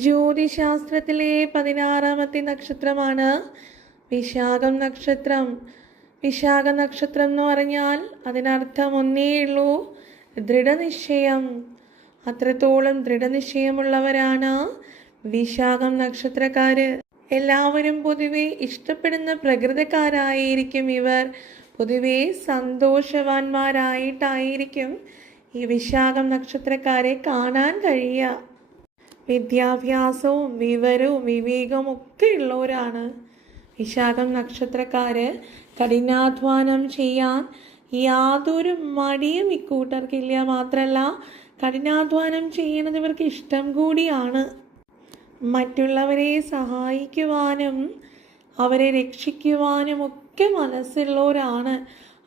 ജ്യോതിശാസ്ത്രത്തിലെ 16ാമത്തെ നക്ഷത്രമാണ് വിശാഖം നക്ഷത്രം. വിശാഖ നക്ഷത്രം എന്ന് പറഞ്ഞാൽ അതിനർത്ഥം ഒന്നേയുള്ളൂ, ദൃഢനിശ്ചയം. അത്രത്തോളം ദൃഢനിശ്ചയമുള്ളവരാണ് വിശാഖം നക്ഷത്രക്കാര്. എല്ലാവരും പൊതുവെ ഇഷ്ടപ്പെടുന്ന പ്രകൃതക്കാരായിരിക്കും ഇവർ. പൊതുവെ സന്തോഷവാന്മാരായിട്ടായിരിക്കും ഈ വിശാഖം നക്ഷത്രക്കാരെ കാണാൻ കഴിയുക. വിദ്യാഭ്യാസവും വിവരവും വിവേകവും ഒക്കെ ഉള്ളവരാണ് വിശാഖം നക്ഷത്രക്കാര്. കഠിനാധ്വാനം ചെയ്യാൻ യാതൊരു മടിയും ഇക്കൂട്ടർക്കില്ല. മാത്രമല്ല, കഠിനാധ്വാനം ചെയ്യുന്നത് ഇവർക്ക് ഇഷ്ടം കൂടിയാണ്. മറ്റുള്ളവരെ സഹായിക്കുവാനും അവരെ രക്ഷിക്കുവാനും ഒക്കെ മനസ്സുള്ളവരാണ്.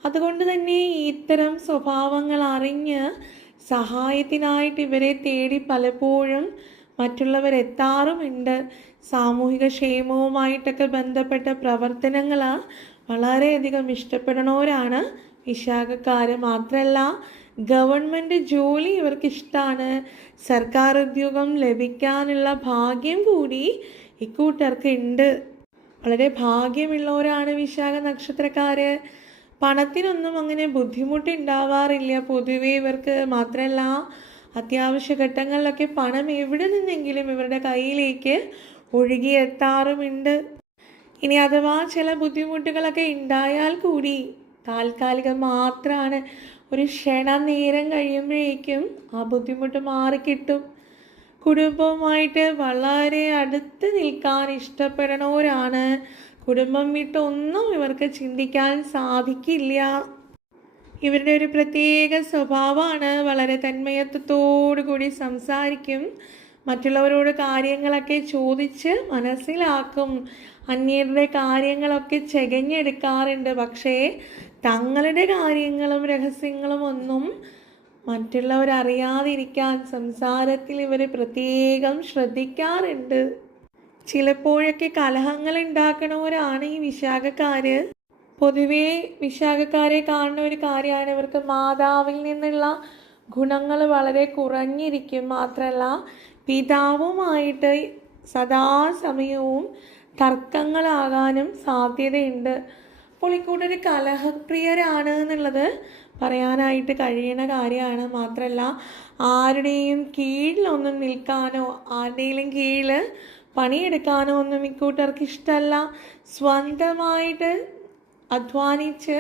അതുകൊണ്ട് തന്നെ ഇത്തരം സ്വഭാവങ്ങൾ അറിഞ്ഞ് സഹായത്തിനായിട്ട് ഇവരെ തേടി പലപ്പോഴും മറ്റുള്ളവരെത്താറുമുണ്ട്. സാമൂഹിക ക്ഷേമവുമായിട്ടൊക്കെ ബന്ധപ്പെട്ട പ്രവർത്തനങ്ങൾ വളരെയധികം ഇഷ്ടപ്പെടുന്നവരാണ് വിശാഖക്കാർ. മാത്രമല്ല, ഗവൺമെൻറ് ജോലി ഇവർക്കിഷ്ടമാണ്. സർക്കാർ ഉദ്യോഗം ലഭിക്കാനുള്ള ഭാഗ്യം കൂടി ഇക്കൂട്ടർക്ക് ഉണ്ട്. വളരെ ഭാഗ്യമുള്ളവരാണ് വിശാഖ നക്ഷത്രക്കാർ. പണത്തിനൊന്നും അങ്ങനെ ബുദ്ധിമുട്ടുണ്ടാവാറില്ല പൊതുവെ ഇവർക്ക്. മാത്രമല്ല, അത്യാവശ്യ ഘട്ടങ്ങളിലൊക്കെ പണം എവിടെ നിന്നെങ്കിലും ഇവരുടെ കയ്യിലേക്ക് ഒഴുകിയെത്താറുമുണ്ട്. ഇനി അഥവാ ചില ബുദ്ധിമുട്ടുകളൊക്കെ ഉണ്ടായാൽ കൂടി താൽക്കാലികം മാത്രമാണ്. ഒരു ക്ഷണനേരം കഴിയുമ്പോഴേക്കും ആ ബുദ്ധിമുട്ട് മാറിക്കിട്ടും. കുടുംബവുമായിട്ട് വളരെ അടുത്ത് നിൽക്കാൻ ഇഷ്ടപ്പെടുന്നവരാണ്. കുടുംബം വിട്ടൊന്നും ഇവർക്ക് ചിന്തിക്കാൻ സാധിക്കില്ല. ഇവരുടെ ഒരു പ്രത്യേക സ്വഭാവമാണ്. വളരെ തന്മയത്വത്തോടു കൂടി സംസാരിക്കും. മറ്റുള്ളവരോട് കാര്യങ്ങളൊക്കെ ചോദിച്ച് മനസ്സിലാക്കും. അന്യരുടെ കാര്യങ്ങളൊക്കെ ചെകഞ്ഞെടുക്കാറുണ്ട്. പക്ഷേ തങ്ങളുടെ കാര്യങ്ങളും രഹസ്യങ്ങളും ഒന്നും മറ്റുള്ളവരറിയാതിരിക്കാൻ സംസാരത്തിൽ ഇവർ പ്രത്യേകം ശ്രദ്ധിക്കാറുണ്ട്. ചിലപ്പോഴൊക്കെ കലഹങ്ങൾ ഉണ്ടാക്കണവരാണ് ഈ വിശാഖക്കാർ. പൊതുവേ വിശാഖക്കാരെ കാണുന്ന ഒരു കാര്യമാണ്, ഇവർക്ക് മാതാവിൽ നിന്നുള്ള ഗുണങ്ങൾ വളരെ കുറഞ്ഞിരിക്കും. മാത്രമല്ല, പിതാവുമായിട്ട് സദാസമയവും തർക്കങ്ങളാകാനും സാധ്യതയുണ്ട്. അപ്പോൾ ഇക്കൂട്ടൊരു കലഹപ്രിയരാണ് എന്നുള്ളത് പറയാനായിട്ട് കഴിയുന്ന കാര്യമാണ്. മാത്രമല്ല, ആരുടെയും കീഴിലൊന്നും നിൽക്കാനോ ആരുടെയും കീഴിൽ പണിയെടുക്കാനോ ഒന്നും ഇക്കൂട്ടർക്ക് ഇഷ്ടമല്ല. സ്വന്തമായിട്ട് അധ്വാനിച്ച്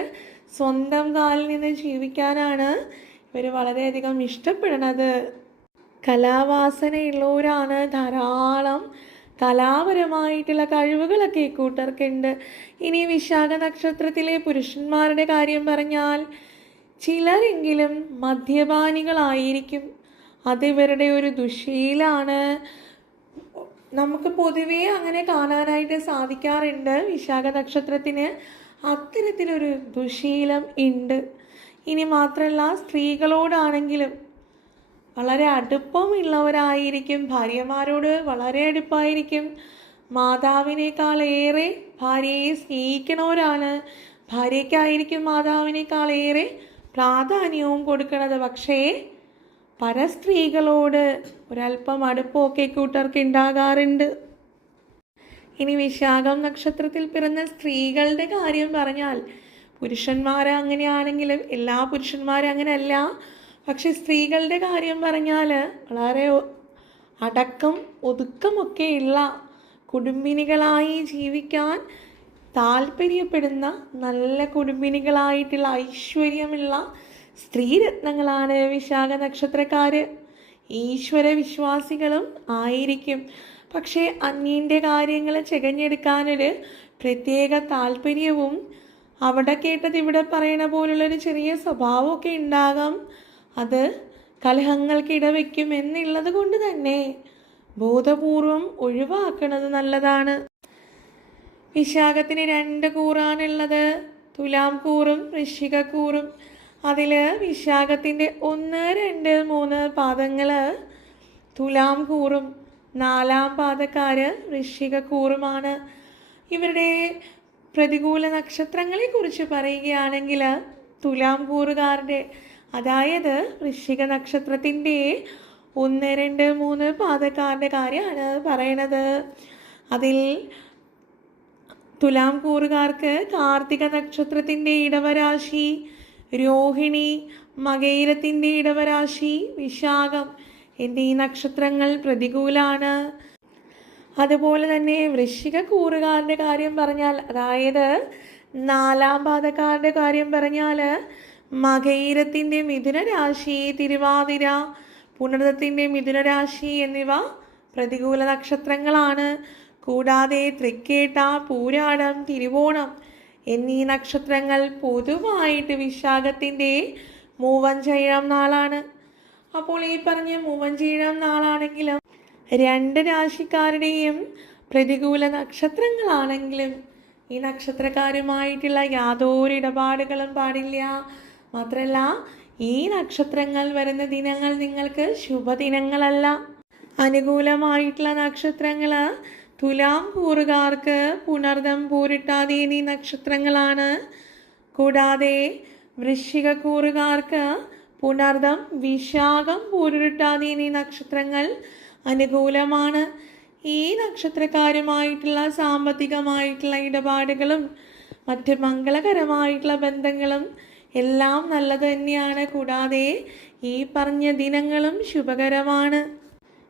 സ്വന്തം കാലിൽ നിന്ന് ജീവിക്കാനാണ് ഇവർ വളരെയധികം ഇഷ്ടപ്പെടുന്നത്. കലാവാസനയുള്ളവരാണ്. ധാരാളം കലാപരമായിട്ടുള്ള കഴിവുകളൊക്കെ ഇക്കൂട്ടർക്കുണ്ട്. ഇനി വിശാഖ നക്ഷത്രത്തിലെ പുരുഷന്മാരുടെ കാര്യം പറഞ്ഞാൽ ചിലരെങ്കിലും മദ്യപാനികളായിരിക്കും. അതിവരുടെ ഒരു ദുശ്ശീലാണ്. നമുക്ക് പൊതുവേ അങ്ങനെ കാണാനായിട്ട് സാധിക്കാറുണ്ട്. വിശാഖ നക്ഷത്രത്തിന് അത്തരത്തിലൊരു ദുശ്ശീലം ഉണ്ട്. ഇനി മാത്രമല്ല, സ്ത്രീകളോടാണെങ്കിലും വളരെ അടുപ്പമുള്ളവരായിരിക്കും. ഭാര്യമാരോട് വളരെ അടുപ്പായിരിക്കും. മാതാവിനേക്കാളേറെ ഭാര്യയെ സ്നേഹിക്കണവരാണ്. ഭാര്യയ്ക്കായിരിക്കും മാതാവിനേക്കാളേറെ പ്രാധാന്യവും കൊടുക്കുന്നത്. പക്ഷേ പരസ്ത്രീകളോട് ഒരല്പം അടുപ്പമൊക്കെ കൂട്ടർക്ക് ഉണ്ടാകാറുണ്ട്. ഇനി വിശാഖം നക്ഷത്രത്തിൽ പിറന്ന സ്ത്രീകളുടെ കാര്യം പറഞ്ഞാൽ പുരുഷന്മാർ അങ്ങനെയാണെങ്കിലും എല്ലാ പുരുഷന്മാരും അങ്ങനെയല്ല. പക്ഷെ സ്ത്രീകളുടെ കാര്യം പറഞ്ഞാൽ വളരെ അടക്കം ഒതുക്കമൊക്കെയുള്ള കുടുംബിനികളായി ജീവിക്കാൻ താല്പര്യപ്പെടുന്ന നല്ല കുടുംബിനികളായിട്ടുള്ള ഐശ്വര്യമുള്ള സ്ത്രീരത്നങ്ങളാണ് വിശാഖ നക്ഷത്രക്കാർ. ഈശ്വര വിശ്വാസികളും ആയിരിക്കും. പക്ഷേ അന്യൻ്റെ കാര്യങ്ങൾ ചെകഞ്ഞെടുക്കാനൊരു പ്രത്യേക താല്പര്യവും അവിടെ കേട്ടത് ഇവിടെ പറയണ പോലുള്ളൊരു ചെറിയ സ്വഭാവമൊക്കെ ഉണ്ടാകാം. അത് കലഹങ്ങൾക്ക് ഇടവയ്ക്കും എന്നുള്ളത് കൊണ്ട് തന്നെ ബോധപൂർവം ഒഴിവാക്കുന്നത് നല്ലതാണ്. വിശാഖത്തിന് 2 കൂറാണുള്ളത്, തുലാം കൂറും വൃശ്ചിക കൂറും. അതിൽ വിശാഖത്തിൻ്റെ 1, 2, 3 പാദങ്ങൾ തുലാം കൂറും 4ാം പാദക്കാർ വൃശ്ചിക കൂറുമാണ്. ഇവരുടെ പ്രതികൂല നക്ഷത്രങ്ങളെക്കുറിച്ച് പറയുകയാണെങ്കിൽ തുലാം കൂറുകാരുടെ, അതായത് വൃശ്ചിക നക്ഷത്രത്തിൻ്റെ 1, 2, 3 പാദക്കാരുടെ കാര്യമാണ് പറയണത്. അതിൽ തുലാം കൂറുകാർക്ക് കാർത്തിക നക്ഷത്രത്തിൻ്റെ ഇടവരാശി രോഹിണി, മകയിരത്തിൻ്റെ ഇടവരാശി വിശാഖം എന്നീ നക്ഷത്രങ്ങൾ പ്രതികൂലാണ്. അതുപോലെ തന്നെ വൃശ്ചിക കൂറുകാരുടെ കാര്യം പറഞ്ഞാൽ, അതായത് 4 പാദക്കാരുടെ കാര്യം പറഞ്ഞാൽ മകയിരത്തിൻ്റെ മിഥുനരാശി, തിരുവാതിര, പുണർദത്തിൻ്റെ മിഥുനരാശി എന്നിവ പ്രതികൂല നക്ഷത്രങ്ങളാണ്. കൂടാതെ തൃക്കേട്ട, പൂരാടം, തിരുവോണം എന്നീ നക്ഷത്രങ്ങൾ പൊതുവായിട്ട് വിശാഖത്തിൻ്റെ മൂവഞ്ചയിഴം നാളാണ്. അപ്പോൾ ഈ പറഞ്ഞ മൂവഞ്ചയിഴം നാളാണെങ്കിലും 2 രാശിക്കാരുടെയും പ്രതികൂല നക്ഷത്രങ്ങളാണെങ്കിലും ഈ നക്ഷത്രക്കാരുമായിട്ടുള്ള യാതൊരു ഇടപാടുകളും പാടില്ല. മാത്രമല്ല, ഈ നക്ഷത്രങ്ങൾ വരുന്ന ദിനങ്ങൾ നിങ്ങൾക്ക് ശുഭദിനങ്ങളല്ല. അനുകൂലമായിട്ടുള്ള നക്ഷത്രങ്ങൾ തുലാം കൂറുകാർക്ക് പുണർദം, പൂരിട്ടാതി എന്നീ നക്ഷത്രങ്ങളാണ്. കൂടാതെ വൃശ്ചിക കൂറുകാർക്ക് പുണർദം, വിശാഖം, പൂരുരുട്ടാതി എന്നീ നക്ഷത്രങ്ങൾ അനുകൂലമാണ്. ഈ നക്ഷത്രക്കാരുമായിട്ടുള്ള സാമ്പത്തികമായിട്ടുള്ള ഇടപാടുകളും മറ്റ് മംഗളകരമായിട്ടുള്ള ബന്ധങ്ങളും എല്ലാം നല്ലത് തന്നെയാണ്. കൂടാതെ ഈ പറഞ്ഞ ദിനങ്ങളും ശുഭകരമാണ്.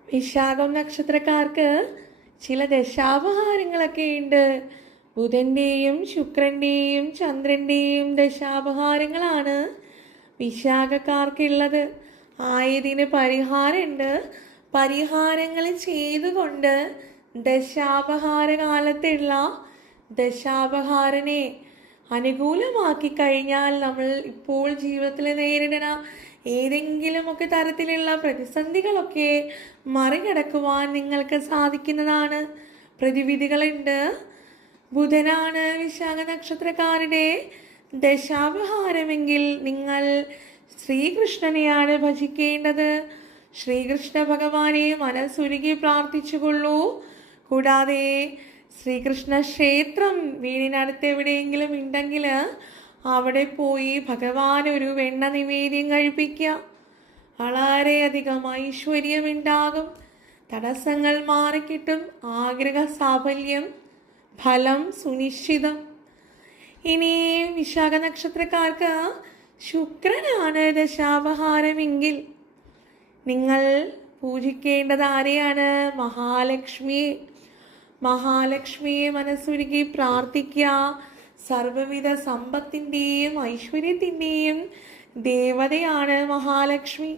വിശാഖം നക്ഷത്രക്കാർക്ക് ചില ദശാപഹാരങ്ങളൊക്കെ ഉണ്ട്. ബുധൻ്റെയും ശുക്രൻ്റെയും ചന്ദ്രൻ്റെയും ദശാപഹാരങ്ങളാണ് വിശാഖക്കാർക്കുള്ളത്. ആയതിന് പരിഹാരമുണ്ട്. പരിഹാരങ്ങൾ ചെയ്തുകൊണ്ട് ദശാപഹാര കാലത്തുള്ള ദശാപഹാരനെ അനുകൂലമാക്കി കഴിഞ്ഞാൽ നമ്മൾ ഇപ്പോൾ ജീവിതത്തിൽ നേരിടുന്ന ഏതെങ്കിലുമൊക്കെ തരത്തിലുള്ള പ്രതിസന്ധികളൊക്കെ മറികടക്കുവാൻ നിങ്ങൾക്ക് സാധിക്കുന്നതാണ്. പ്രതിവിധികളുണ്ട്. ബുധനാണ് വിശാഖ നക്ഷത്രക്കാരുടെ ദശാപഹാരമെങ്കിൽ നിങ്ങൾ ശ്രീകൃഷ്ണനെയാണ് ഭജിക്കേണ്ടത്. ശ്രീകൃഷ്ണ ഭഗവാനെ മനസ്സുരുകി പ്രാർത്ഥിച്ചുകൊള്ളൂ. കൂടാതെ ശ്രീകൃഷ്ണ ക്ഷേത്രം വീടിനടുത്ത് എവിടെയെങ്കിലും ഉണ്ടെങ്കിൽ അവിടെ പോയി ഭഗവാൻ ഒരു വെണ്ണ നിവേദ്യം കഴിപ്പിക്കുക. വളരെയധികം ഐശ്വര്യമുണ്ടാകും. തടസ്സങ്ങൾ മാറിക്കിട്ടും. ആഗ്രഹ സാഫല്യം, ഫലം സുനിശ്ചിതം. ഇനി വിശാഖ നക്ഷത്രക്കാർക്ക് ശുക്രനാണ് ദശാപഹാരമെങ്കിൽ നിങ്ങൾ പൂജിക്കേണ്ടത് ആരെയാണ്? മഹാലക്ഷ്മിയെ. മഹാലക്ഷ്മിയെ മനസ്സുരുകി പ്രാർത്ഥിക്കുക. സർവവിധ സമ്പത്തിൻ്റെയും ഐശ്വര്യത്തിൻ്റെയും ദേവതയാണ് മഹാലക്ഷ്മി.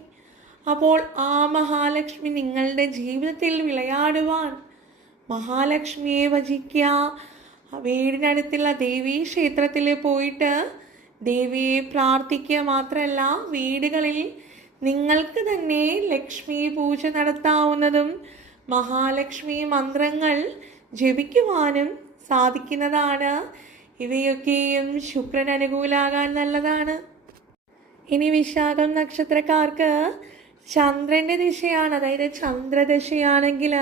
അപ്പോൾ ആ മഹാലക്ഷ്മി നിങ്ങളുടെ ജീവിതത്തിൽ വിളയാടുവാൻ മഹാലക്ഷ്മിയെ ഭജിക്കുക. വീടിനടുത്തുള്ള ദേവീ ക്ഷേത്രത്തിൽ പോയിട്ട് ദേവിയെ പ്രാർത്ഥിക്കുക. മാത്രമല്ല, വീടുകളിൽ നിങ്ങൾക്ക് തന്നെ ലക്ഷ്മി പൂജ നടത്താവുന്നതും മഹാലക്ഷ്മി മന്ത്രങ്ങൾ ജപിക്കുവാനും സാധിക്കുന്നതാണ്. ഇവയൊക്കെയും ശുക്രൻ അനുകൂലാകാൻ നല്ലതാണ്. ഇനി വിശാഖം നക്ഷത്രക്കാർക്ക് ചന്ദ്രൻ്റെ ദിശയാണ്, അതായത് ചന്ദ്രദശയാണെങ്കിൽ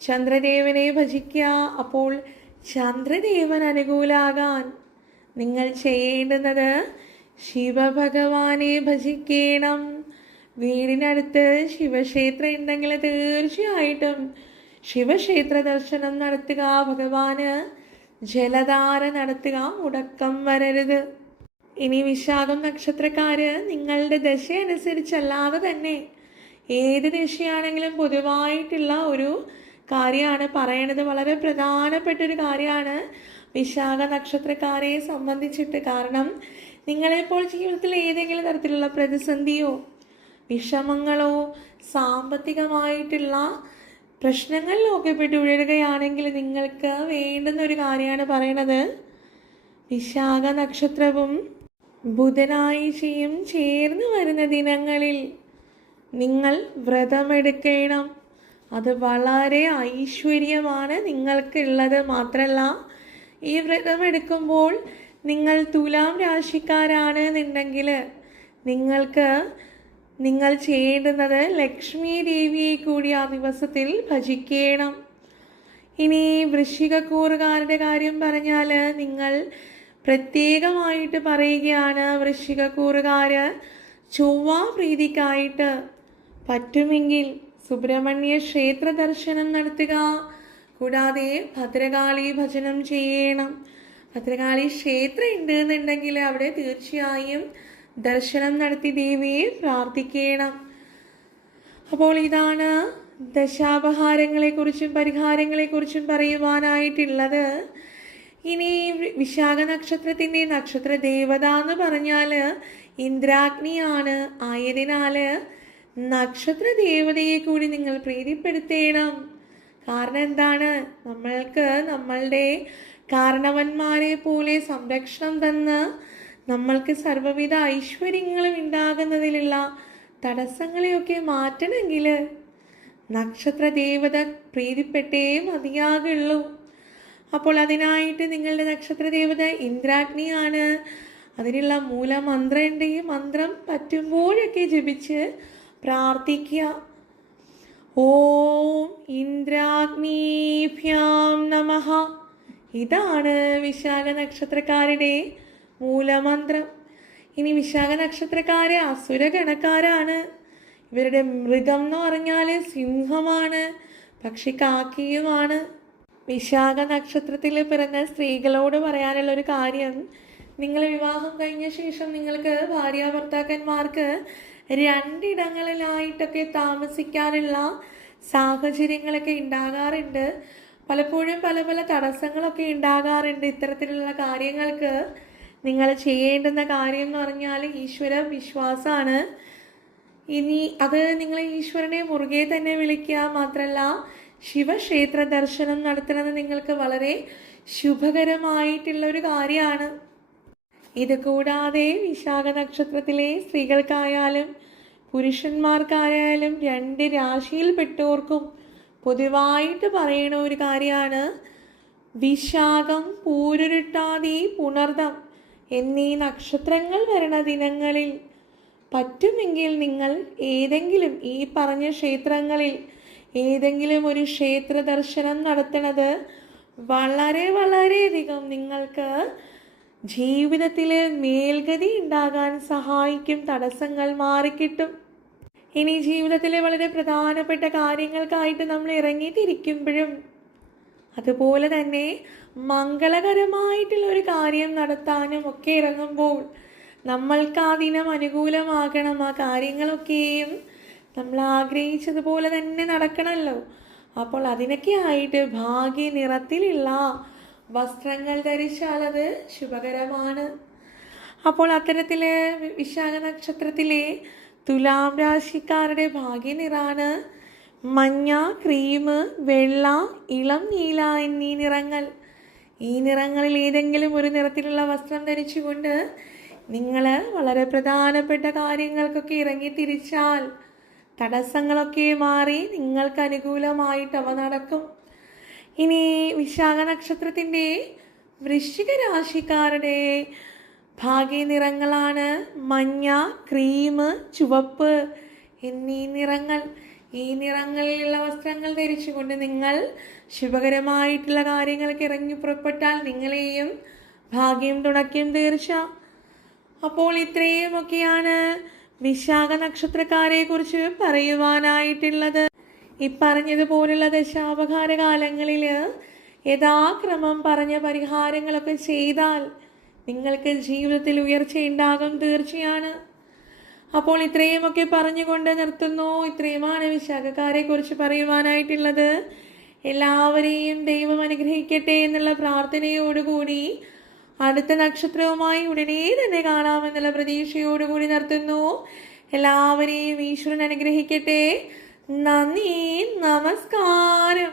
ചന്ദ്രദേവനെ ഭജിക്കുക. അപ്പോൾ ചന്ദ്രദേവൻ അനുകൂലാകാൻ നിങ്ങൾ ചെയ്യേണ്ടുന്നത് ശിവഭഗവാനെ ഭജിക്കണം. വീടിനടുത്ത് ശിവക്ഷേത്രം ഉണ്ടെങ്കിൽ തീർച്ചയായിട്ടും ശിവക്ഷേത്ര ദർശനം നടത്തുക. ഭഗവാന് ജലധാര നടത്തുക. മുടക്കം വരരുത്. ഇനി വിശാഖം നക്ഷത്രക്കാര് നിങ്ങളുടെ ദശ അനുസരിച്ചല്ലാതെ തന്നെ ഏത് ദശയാണെങ്കിലും പൊതുവായിട്ടുള്ള ഒരു കാര്യമാണ് പറയണത്. വളരെ പ്രധാനപ്പെട്ടൊരു കാര്യമാണ് വിശാഖ നക്ഷത്രക്കാരെ സംബന്ധിച്ചിട്ട്. കാരണം നിങ്ങളിപ്പോൾ ജീവിതത്തിൽ ഏതെങ്കിലും തരത്തിലുള്ള പ്രതിസന്ധിയോ വിഷമങ്ങളോ സാമ്പത്തികമായിട്ടുള്ള പ്രശ്നങ്ങളിലൊക്കെ പെട്ടുഴലുകയാണെങ്കിൽ നിങ്ങൾക്ക് വേണ്ടുന്ന ഒരു കാര്യമാണ് പറയണത്. വിശാഖ നക്ഷത്രവും ബുധനാഴ്ചയും ചേർന്ന് വരുന്ന ദിനങ്ങളിൽ നിങ്ങൾ വ്രതമെടുക്കണം. അത് വളരെ ഐശ്വര്യമാണ് നിങ്ങൾക്കുള്ളത്. മാത്രമല്ല, ഈ വ്രതമെടുക്കുമ്പോൾ നിങ്ങൾ തുലാം രാശിക്കാരാണെന്നുണ്ടെങ്കിൽ നിങ്ങൾ ചെയ്യേണ്ടുന്നത് ലക്ഷ്മി ദേവിയെ കൂടി ആ ദിവസത്തിൽ ഭജിക്കണം. ഇനി വൃശ്ചികക്കൂറുകാരുടെ കാര്യം പറഞ്ഞാൽ നിങ്ങൾ പ്രത്യേകമായിട്ട് പറയുകയാണ്. വൃശ്ചികക്കൂറുകാർ ചൊവ്വ പ്രീതിക്കായിട്ട് പറ്റുമെങ്കിൽ സുബ്രഹ്മണ്യ ക്ഷേത്ര ദർശനം നടത്തുക. കൂടാതെ ഭദ്രകാളി ഭജനം ചെയ്യണം. ഭദ്രകാളി ക്ഷേത്രം ഉണ്ട് എന്നുണ്ടെങ്കിൽ അവിടെ തീർച്ചയായും ദർശനം നടത്തി ദേവിയെ പ്രാർത്ഥിക്കണം. അപ്പോൾ ഇതാണ് ദശാപഹാരങ്ങളെക്കുറിച്ചും പരിഹാരങ്ങളെക്കുറിച്ചും പറയുവാനായിട്ടുള്ളത്. ഇനി വിശാഖ നക്ഷത്രത്തിൻ്റെ നക്ഷത്ര ദേവത എന്ന് പറഞ്ഞാൽ ഇന്ദ്രാഗ്നിയാണ്. ആയതിനാൽ നക്ഷത്ര ദേവതയെ കൂടി നിങ്ങൾ പ്രീതിപ്പെടുത്തണം. കാരണം എന്താണ്? നമ്മൾക്ക് നമ്മളുടെ കാരണവന്മാരെ പോലെ സംരക്ഷണം തന്ന് നമ്മൾക്ക് സർവ്വവിധ ഐശ്വര്യങ്ങളും ഉണ്ടാകുന്നതിലുള്ള തടസ്സങ്ങളെയൊക്കെ മാറ്റണമെങ്കിൽ നക്ഷത്ര ദേവത പ്രീതിപ്പെട്ടേ മതിയാകുള്ളൂ. അപ്പോൾ അതിനായിട്ട് നിങ്ങളുടെ നക്ഷത്ര ദേവത ഇന്ദ്രാഗ്നിയാണ്. അതിനുള്ള മൂലമന്ത്രം ഉണ്ട്. ഈ മന്ത്രം പറ്റുമ്പോഴൊക്കെ ജപിച്ച് പ്രാർത്ഥിക്കുക. ഓം ഇന്ദ്രാഗ്നീഭ്യാം നമഃ. ഇതാണ് വിശാഖ നക്ഷത്രക്കാരുടെ മൂലമന്ത്രം. ഇനി വിശാഖ നക്ഷത്രക്കാരെ അസുരഗണക്കാരാണ്. ഇവരുടെ മൃഗം എന്ന് പറഞ്ഞാൽ സിംഹമാണ്, പക്ഷി കാക്കിയുമാണ്. വിശാഖ നക്ഷത്രത്തിൽ പിറന്ന സ്ത്രീകളോട് പറയാനുള്ളൊരു കാര്യം, നിങ്ങൾ വിവാഹം കഴിഞ്ഞ ശേഷം നിങ്ങൾക്ക് ഭാര്യാഭർത്താക്കന്മാർക്ക് രണ്ടിടങ്ങളിലായിട്ടൊക്കെ താമസിക്കാനുള്ള സാഹചര്യങ്ങളൊക്കെ ഉണ്ടാകാറുണ്ട്. പലപ്പോഴും പല പല തടസ്സങ്ങളൊക്കെ ഉണ്ടാകാറുണ്ട്. ഇത്തരത്തിലുള്ള കാര്യങ്ങൾക്ക് നിങ്ങൾ ചെയ്യേണ്ടുന്ന കാര്യം എന്ന് പറഞ്ഞാൽ ഈശ്വര വിശ്വാസമാണ്. ഇനി അത് നിങ്ങൾ ഈശ്വരനെ മുറുകെ തന്നെ വിളിക്കുക. മാത്രമല്ല ശിവക്ഷേത്ര ദർശനം നടത്തുന്നത് നിങ്ങൾക്ക് വളരെ ശുഭകരമായിട്ടുള്ള ഒരു കാര്യമാണ്. ഇത് കൂടാതെ വിശാഖ നക്ഷത്രത്തിലെ സ്ത്രീകൾക്കായാലും പുരുഷന്മാർക്കായാലും രണ്ട് രാശിയിൽപ്പെട്ടവർക്കും പൊതുവായിട്ട് പറയുന്ന ഒരു കാര്യമാണ്, വിശാഖം, പൂരുരുട്ടാതി, പുണർദം എന്നീ നക്ഷത്രങ്ങൾ വരുന്ന ദിനങ്ങളിൽ പറ്റുമെങ്കിൽ നിങ്ങൾ ഏതെങ്കിലും ഈ പറഞ്ഞ ക്ഷേത്രങ്ങളിൽ ഏതെങ്കിലും ഒരു ക്ഷേത്ര ദർശനം നടത്തുന്നത് വളരെയധികം നിങ്ങൾക്ക് ജീവിതത്തിൽ മേൽഗതി ഉണ്ടാകാൻ സഹായിക്കും. തടസ്സങ്ങൾ മാറിക്കിട്ടും. ഇനി ജീവിതത്തിലെ വളരെ പ്രധാനപ്പെട്ട കാര്യങ്ങൾക്കായിട്ട് നമ്മൾ ഇറങ്ങിത്തിരിക്കുമ്പോഴും അതുപോലെ തന്നെ മംഗളകരമായിട്ടുള്ള ഒരു കാര്യം നടത്താനും ഒക്കെ ഇറങ്ങുമ്പോൾ നമ്മൾക്ക് ആ ദിനം അനുകൂലമാകണം. ആ കാര്യങ്ങളൊക്കെയും നമ്മൾ ആഗ്രഹിച്ചതുപോലെ തന്നെ നടക്കണമല്ലോ. അപ്പോൾ അതിനൊക്കെ ആയിട്ട് ഭാഗ്യ നിറത്തിലുള്ള വസ്ത്രങ്ങൾ ധരിച്ചാൽ അത് ശുഭകരമാണ്. അപ്പോൾ അത്തരത്തിൽ വിശാഖ നക്ഷത്രത്തിലെ തുലാം രാശിക്കാരുടെ ഭാഗ്യനിറാണ് മഞ്ഞ, ക്രീം, വെള്ള, ഇളം നീല എന്നീ നിറങ്ങൾ. ഈ നിറങ്ങളിൽ ഏതെങ്കിലും ഒരു നിറത്തിലുള്ള വസ്ത്രം ധരിച്ചുകൊണ്ട് നിങ്ങൾ വളരെ പ്രധാനപ്പെട്ട കാര്യങ്ങൾക്കൊക്കെ ഇറങ്ങിത്തിരിച്ചാൽ തടസ്സങ്ങളൊക്കെ മാറി നിങ്ങൾക്ക് അനുകൂലമായിട്ട് അവ നടക്കും. ഇനി വിശാഖ നക്ഷത്രത്തിൻ്റെ വൃശ്ചിക രാശിക്കാരുടെ ഭാഗ്യ നിറങ്ങളാണ് മഞ്ഞ, ക്രീം, ചുവപ്പ് എന്നീ നിറങ്ങൾ. ഈ നിറങ്ങളിലുള്ള വസ്ത്രങ്ങൾ ധരിച്ചുകൊണ്ട് നിങ്ങൾ ശുഭകരമായിട്ടുള്ള കാര്യങ്ങൾക്ക് ഇറങ്ങി പുറപ്പെട്ടാൽ നിങ്ങളെയും ഭാഗ്യം തുണയ്ക്കും തീർച്ച. അപ്പോൾ ഇത്രയുമൊക്കെയാണ് വിശാഖ നക്ഷത്രക്കാരെ കുറിച്ച് പറയുവാനായിട്ടുള്ളത്. ഈ പറഞ്ഞതുപോലുള്ള ദശാപഹാര കാലങ്ങളിൽ യഥാക്രമം പറഞ്ഞ പരിഹാരങ്ങളൊക്കെ ചെയ്താൽ നിങ്ങൾക്ക് ജീവിതത്തിൽ ഉയർച്ചയുണ്ടാകും തീർച്ചയാണ്. അപ്പോൾ ഇത്രയുമൊക്കെ പറഞ്ഞുകൊണ്ട് നിർത്തുന്നു. ഇത്രയുമാണ് വിശാഖക്കാരെ കുറിച്ച് പറയുവാനായിട്ടുള്ളത്. എല്ലാവരെയും ദൈവം അനുഗ്രഹിക്കട്ടെ എന്നുള്ള പ്രാർത്ഥനയോടുകൂടി അടുത്ത നക്ഷത്രവുമായി ഉടനെ തന്നെ കാണാമെന്നുള്ള പ്രതീക്ഷയോടുകൂടി നിർത്തുന്നു. എല്ലാവരെയും ഈശ്വരൻ അനുഗ്രഹിക്കട്ടെ. നന്ദി, നമസ്കാരം.